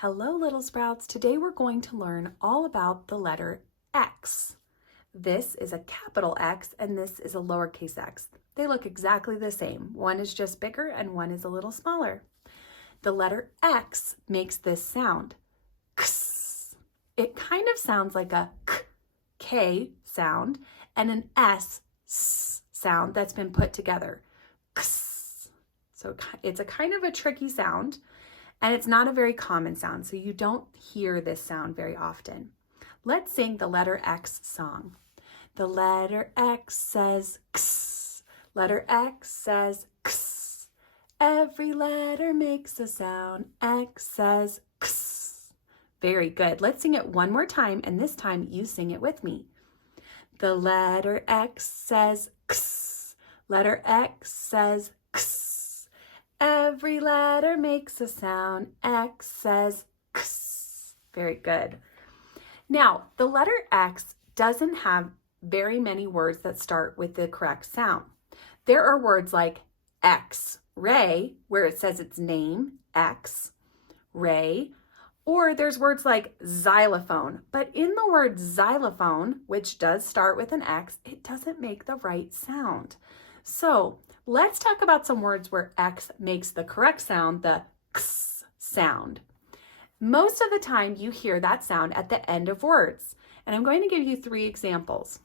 Hello, little sprouts. Today we're going to learn all about the letter X. This is a capital X and this is a lowercase x. They look exactly the same. One is just bigger and one is a little smaller. The letter X makes this sound, X. It kind of sounds like a K sound and an S sound that's been put together. X. So it's a kind of a tricky sound. And it's not a very common sound, so you don't hear this sound very often. Let's sing the letter X song. The letter X says X. Letter X says X. Every letter makes a sound. X says X. Very good. Let's sing it one more time, and this time you sing it with me. The letter X says X. Letter X says X. Every letter makes a sound. X says X. Very good. Now, the letter X doesn't have very many words that start with the correct sound. There are words like X-ray, where it says its name, X, ray, or there's words like xylophone. But in the word xylophone, which does start with an X, it doesn't make the right sound. So let's talk about some words where X makes the correct sound, the X sound. Most of the time you hear that sound at the end of words. And I'm going to give you 3 examples.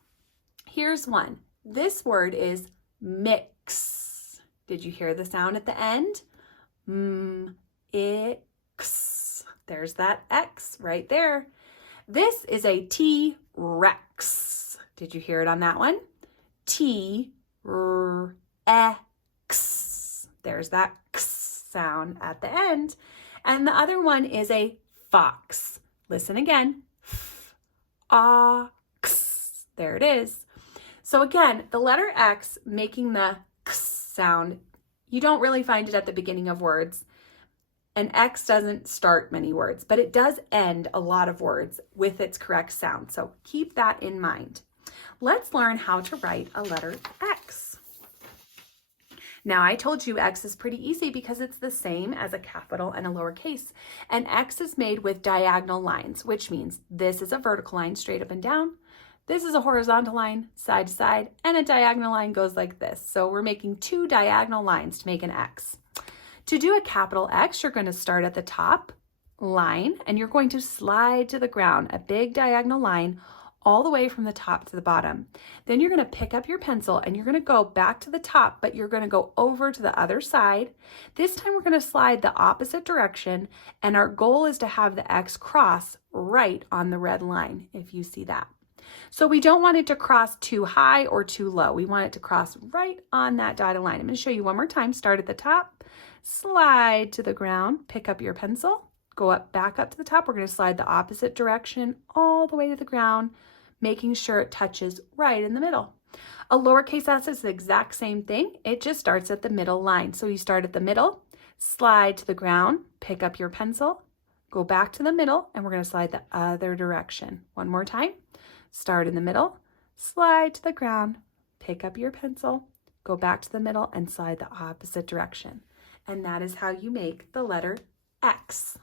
Here's one. This word is mix. Did you hear the sound at the end? X. There's that X right there. This is a T-Rex. Did you hear it on that one? T-Rex. There's that X sound at the end. And the other one is a fox. Listen again. Ox. There it is. So again, the letter X making the X sound, you don't really find it at the beginning of words. And X doesn't start many words, but it does end a lot of words with its correct sound. So keep that in mind. Let's learn how to write a letter X. Now, I told you X is pretty easy because it's the same as a capital and a lowercase. And X is made with diagonal lines, which means this is a vertical line straight up and down. This is a horizontal line side to side, and a diagonal line goes like this. So we're making 2 diagonal lines to make an X. To do a capital X, you're going to start at the top line and you're going to slide to the ground, a big diagonal line all the way from the top to the bottom. Then you're going to pick up your pencil and you're going to go back to the top, but you're going to go over to the other side. This time we're going to slide the opposite direction, and our goal is to have the X cross right on the red line, if you see that. So we don't want it to cross too high or too low. We want it to cross right on that dotted line. I'm going to show you one more time. Start at the top, slide to the ground, pick up your pencil, go up, back up to the top. We're going to slide the opposite direction all the way to the ground, making sure it touches right in the middle. A lowercase s is the exact same thing. It just starts at the middle line. So you start at the middle, slide to the ground, pick up your pencil, go back to the middle, and we're going to slide the other direction. One more time. Start in the middle, slide to the ground, pick up your pencil, go back to the middle, and slide the opposite direction. And that is how you make the letter X.